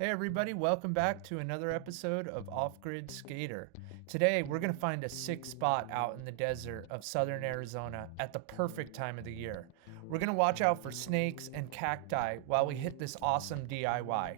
Hey everybody, welcome back to another episode of OffGridSkater. Today we're going to find a sick spot out in the desert of southern Arizona at the perfect time of the year. We're going to watch out for snakes and cacti while we hit this awesome DIY.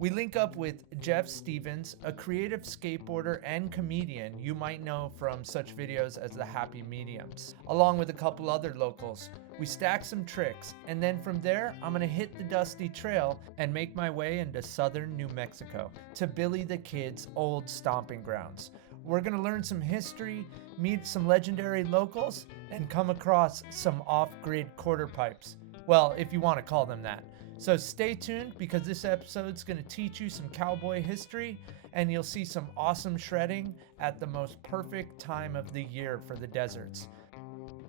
We link up with Jeff Stevens, a creative skateboarder and comedian you might know from such videos as The Happy Mediums, along with a couple other locals. We stack some tricks, and then from there, I'm gonna hit the dusty trail and make my way into southern New Mexico to Billy the Kid's old stomping grounds. We're gonna learn some history, meet some legendary locals, and come across some off-grid quarterpipes. Well, if you want to call them that. So stay tuned because this episode's going to teach you some cowboy history and you'll see some awesome shredding at the most perfect time of the year for the deserts.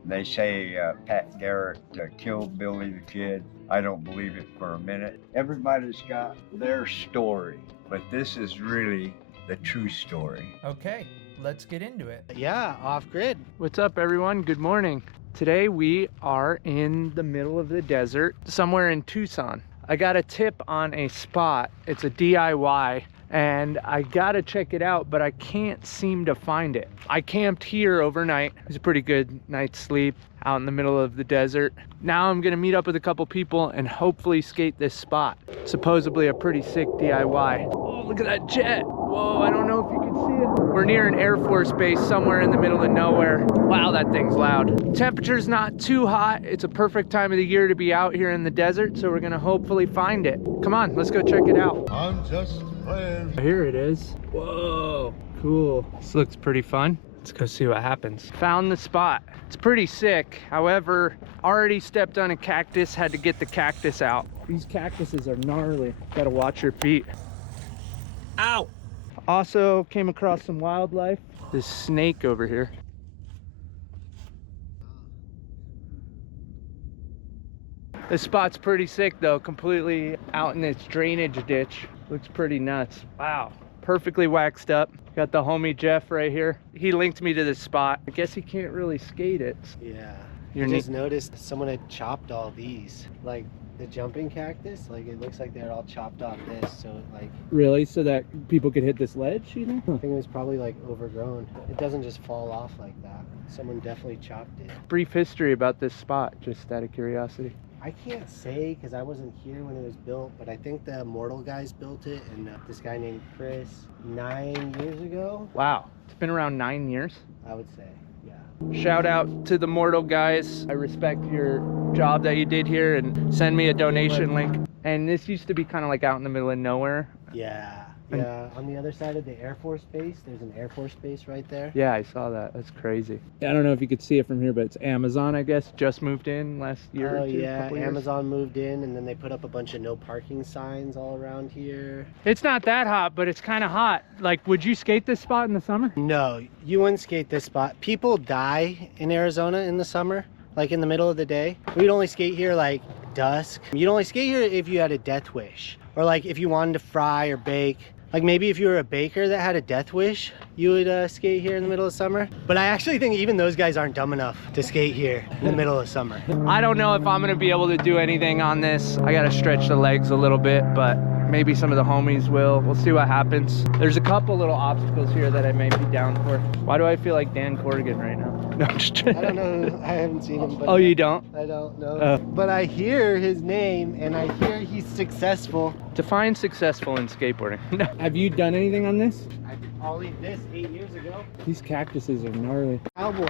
They say Pat Garrett killed Billy the Kid. I don't believe it for a minute. Everybody's got their story, but this is really the true story. Okay, let's get into it. Yeah, off-grid. What's up everyone? Good morning. Today we are in the middle of the desert, somewhere in Tucson. I got a tip on a spot. It's a DIY and I gotta check it out, but I can't seem to find it. I camped here overnight. It was a pretty good night's sleep out in the middle of the desert. Now I'm gonna meet up with a couple people and hopefully skate this spot. Supposedly a pretty sick DIY. Oh, look at that jet. Whoa, I don't know if you can see it. We're near an Air Force base somewhere in the middle of nowhere. Wow, that thing's loud. Temperature's not too hot. It's a perfect time of the year to be out here in the desert, so we're gonna hopefully find it. Come on, let's go check it out. I'm just playing. Here it is. Whoa, cool. This looks pretty fun. Let's go see what happens. Found the spot. It's pretty sick. However, already stepped on a cactus, had to get the cactus out. These cactuses are gnarly. Gotta watch your feet. Ow! Also came across some wildlife. This snake over here. This spot's pretty sick though, completely out in its drainage ditch. Looks pretty nuts. Wow, perfectly waxed up. Got the homie Jeff right here. He linked me to this spot. I guess he can't really skate it. Yeah. You're I just noticed someone had chopped all these. Like the jumping cactus, like it looks like they're all chopped off this, so like... Really? So that people could hit this ledge, you think? I think it was probably like overgrown. It doesn't just fall off like that. Someone definitely chopped it. Brief history about this spot, just out of curiosity. I can't say because I wasn't here when it was built, but I think the Immortal guys built it, and this guy named Chris 9 years ago. Wow, it's been around 9 years. I would say, yeah. Shout out to the Mortal guys. I respect your job that you did here, and send me a donation link. And this used to be kind of like out in the middle of nowhere. Yeah. Yeah, on the other side of the Air Force Base, there's an Air Force Base right there. Yeah, I saw that. That's crazy. I don't know if you could see it from here, but it's Amazon, I guess, just moved in last year. Oh yeah, Amazon moved in, and then they put up a bunch of no parking signs all around here. It's not that hot, but it's kind of hot. Like, would you skate this spot in the summer? No, you wouldn't skate this spot. People die in Arizona in the summer, like in the middle of the day. We'd only skate here like dusk. You'd only skate here if you had a death wish, or like if you wanted to fry or bake. Like maybe if you were a baker that had a death wish, you would skate here in the middle of summer. But I actually think even those guys aren't dumb enough to skate here in the middle of summer. I don't know if I'm gonna be able to do anything on this. I gotta stretch the legs a little bit, but maybe some of the homies will. We'll see what happens. There's a couple little obstacles here that I may be down for. Why do I feel like Dan Corrigan right now? No, I'm just I don't know. I haven't seen him. But oh, you don't? I don't know. But I hear his name, and I hear he's successful. Define successful in skateboarding. Have you done anything on this? I ollied this 8 years ago. These cactuses are gnarly. Cowboy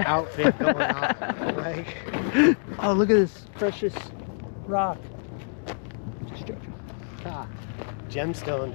outfit going on. Like, oh, look at this precious rock. Gemstone.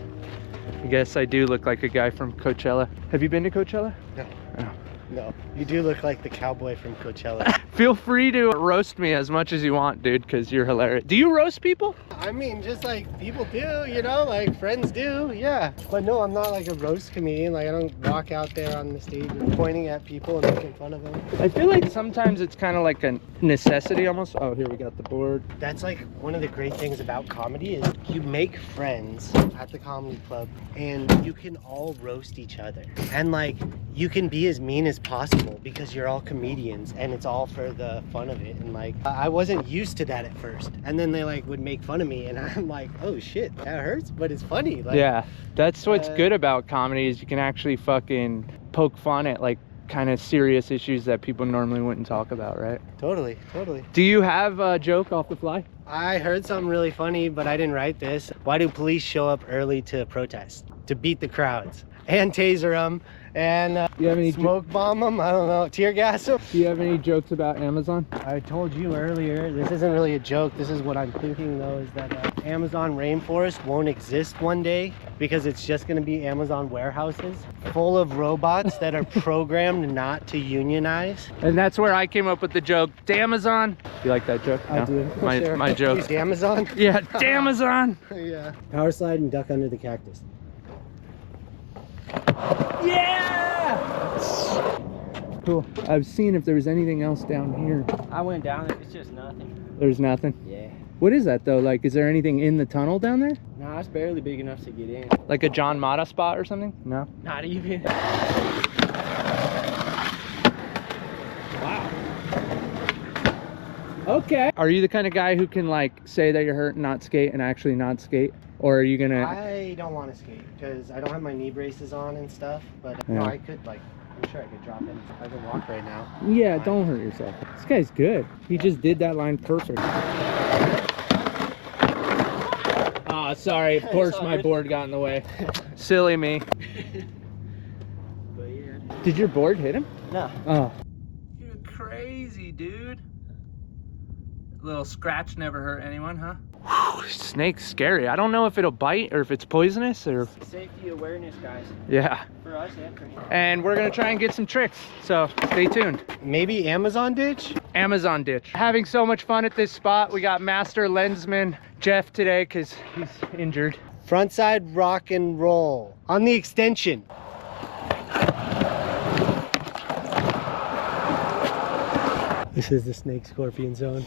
I guess I do look like a guy from Coachella. Have you been to Coachella? No. Oh. No, you do look like the cowboy from Coachella. Feel free to roast me as much as you want, dude, because you're hilarious. Do you roast people? I mean, just like people do, you know, like friends do, yeah. But no, I'm not like a roast comedian. Like I don't walk out there on the stage and pointing at people and making fun of them. I feel like sometimes it's kind of like necessity almost. Oh, here we got the board. That's like one of the great things about comedy is you make friends at the comedy club and you can all roast each other. And like you can be as mean as possible because you're all comedians and it's all for the fun of it. And like I wasn't used to that at first. And then they like would make fun of me and I'm like, oh shit, that hurts, but it's funny. Like, yeah, that's what's good about comedy is you can actually fucking poke fun at like kind of serious issues that people normally wouldn't talk about, right? Totally. Do you have a joke off the fly? I heard something really funny, but I didn't write this. Why do police show up early to protest? To beat the crowds and taser them and you have any smoke bomb them? I don't know, tear gas them. Do you have any jokes about Amazon? I told you earlier, this isn't really a joke. This is what I'm thinking though, is that Amazon rainforest won't exist one day because it's just gonna be Amazon warehouses full of robots that are programmed not to unionize. And that's where I came up with the joke, Damazon. You like that joke? I do. My joke. Amazon? Yeah, Damazon. Yeah. Power slide and duck under the cactus. Yeah! Cool. I've seen if there was anything else down here. I went down there, it's just nothing. There's nothing? Yeah. What is that though? Like, is there anything in the tunnel down there? Nah, it's barely big enough to get in. Like a John Mata spot or something? No? Not even. Wow. Okay. Are you the kind of guy who can like say that you're hurt and not skate and actually not skate? Or are you gonna... I don't want to skate because I don't have my knee braces on and stuff, but Yeah. no, I could like, I'm sure I could drop in. I can walk right now. Yeah, don't hurt yourself. This guy's good. He just did that line perfect. Oh, sorry. Of course my board got in the way. Silly me. But yeah. Did your board hit him? No. Oh. You're crazy, dude. Little scratch never hurt anyone, huh? Whew, snake's scary. I don't know if it'll bite or if it's poisonous or... Safety awareness, guys. Yeah. For us and for him. And we're gonna try and get some tricks, so stay tuned. Maybe Amazon ditch? Amazon ditch. Having so much fun at this spot. We got master lensman Jeff today because he's injured. Frontside rock and roll on the extension. This is the snake scorpion zone.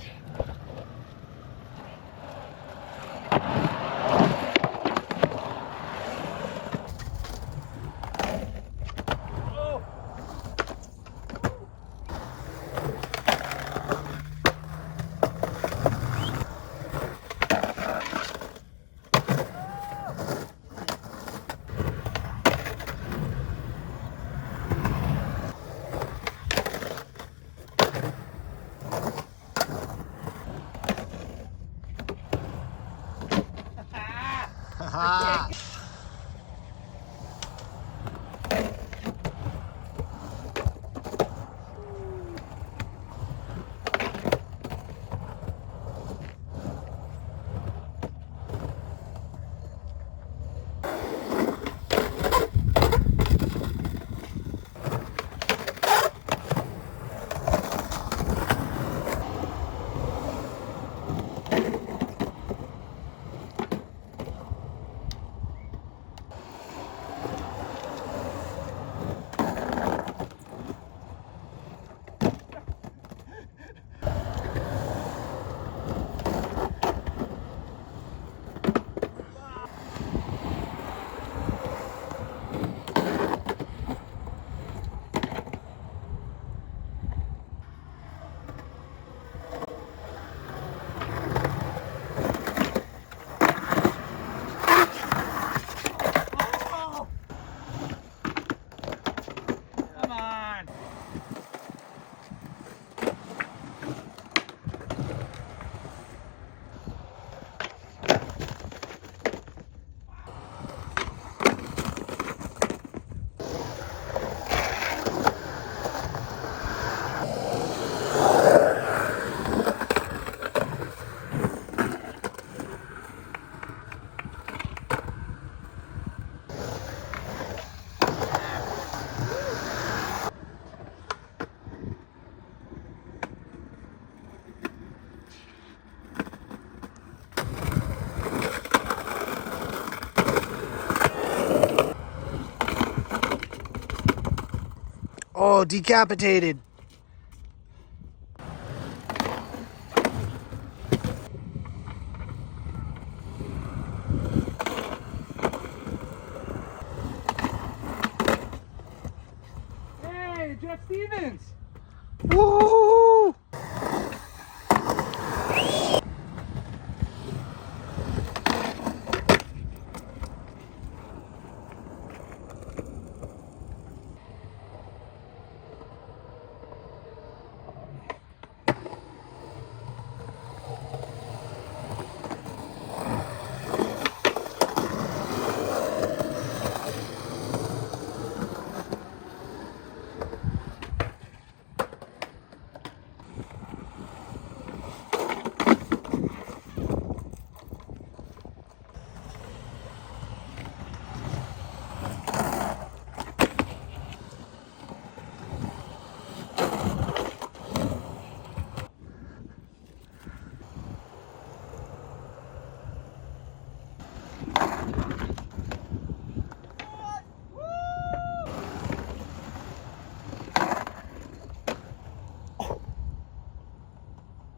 Oh, decapitated.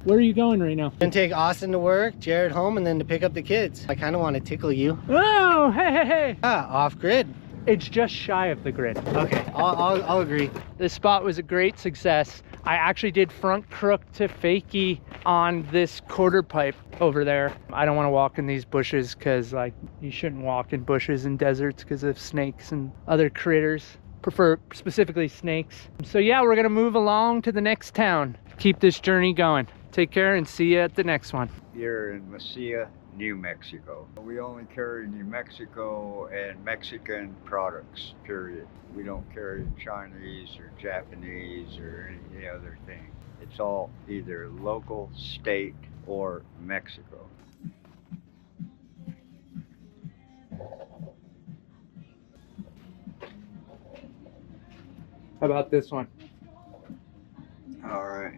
Where are you going right now? Gonna take Austin to work, Jared home, and then to pick up the kids. I kind of want to tickle you. Oh, hey. Off grid. It's just shy of the grid. Okay, I'll agree. This spot was a great success. I actually did front crook to fakie on this quarter pipe over there. I don't want to walk in these bushes because like you shouldn't walk in bushes in deserts because of snakes and other critters. Prefer specifically snakes. So yeah, we're gonna move along to the next town. Keep this journey going. Take care and see you at the next one. Here in Mesilla, New Mexico. We only carry New Mexico and Mexican products, period. We don't carry Chinese or Japanese or any other thing. It's all either local, state, or Mexico. How about this one? All right.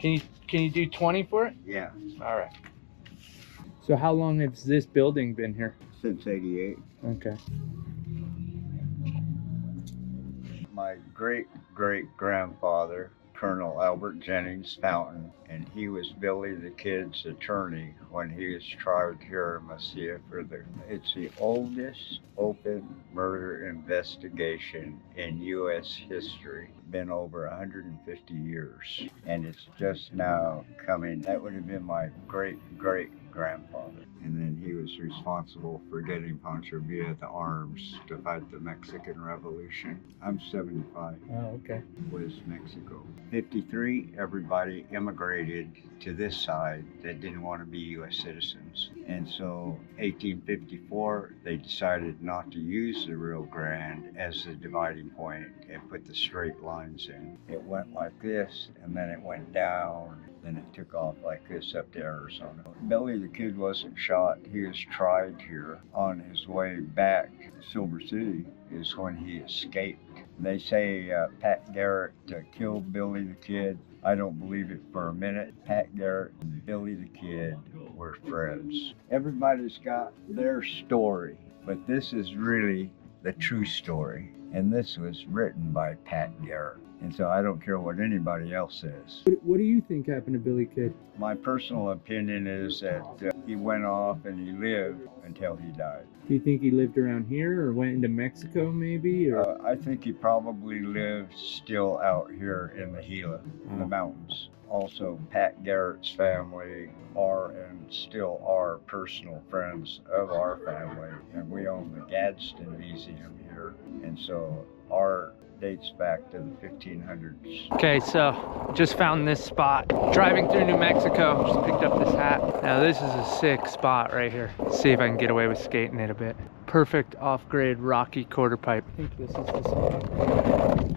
Can you do 20 for it? Yeah, All right. So how long has this building been here? since '88. Okay. My great-great-grandfather, Colonel Albert Jennings Fountain, and he was Billy the Kid's attorney when he was tried here in Mesilla for it's the oldest open murder investigation in U.S. history. Been over 150 years, and it's just now coming. That would have been my great-great-grandfather. And then he was responsible for getting Pancho Villa the arms to fight the Mexican Revolution. I'm 75. Oh, okay. Was Mexico. 53, everybody immigrated to this side that didn't want to be U.S. citizens. And so 1854, they decided not to use the Rio Grande as the dividing point and put the straight lines in. It went like this, and then it went down, then it took off like this up to Arizona. Billy the Kid wasn't shot. He was tried here. On his way back to Silver City is when he escaped. They say Pat Garrett killed Billy the Kid. I don't believe it for a minute. Pat Garrett and Billy the Kid were friends. Everybody's got their story, but this is really the true story. And this was written by Pat Garrett. And so I don't care what anybody else says. What do you think happened to Billy Kid? My personal opinion is that he went off and he lived until he died. Do you think he lived around here or went into Mexico maybe? Or I think he probably lived still out here in the Gila, in the mountains. Also, Pat Garrett's family are and still are personal friends of our family. And we own the Gadsden Museum here. And so our dates back to the 1500s. Okay, so just found this spot. Driving through New Mexico, just picked up this hat. Now this is a sick spot right here. Let's see if I can get away with skating it a bit. Perfect off-grade rocky quarter pipe. I think this is the spot.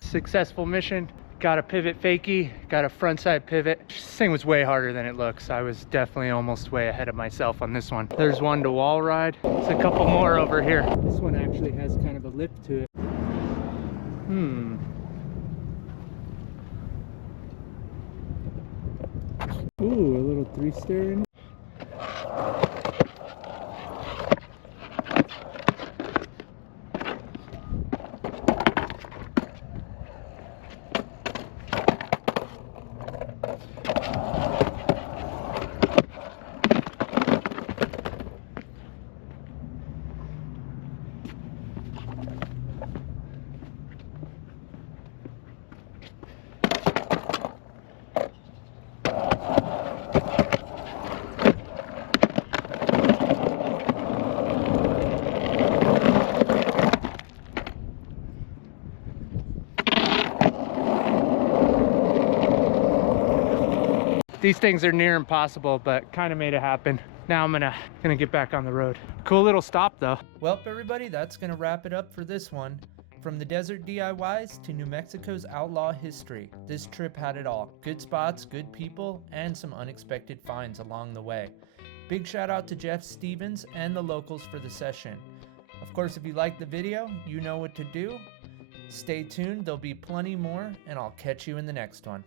Successful mission. Got a pivot fakie, got a frontside pivot. This thing was way harder than it looks. I was definitely almost way ahead of myself on this one. There's one to wall ride. There's a couple more over here. This one actually has kind of a lip to it. Ooh, a little three-stair in. These things are near impossible, but kind of made it happen. Now I'm gonna get back on the road. Cool little stop though. Well, everybody, that's gonna wrap it up for this one. From the desert DIYs to New Mexico's outlaw history, this trip had it all. Good spots, good people, and some unexpected finds along the way. Big shout out to Jeff Stevens and the locals for the session. Of course, if you liked the video, you know what to do. Stay tuned, there'll be plenty more, and I'll catch you in the next one.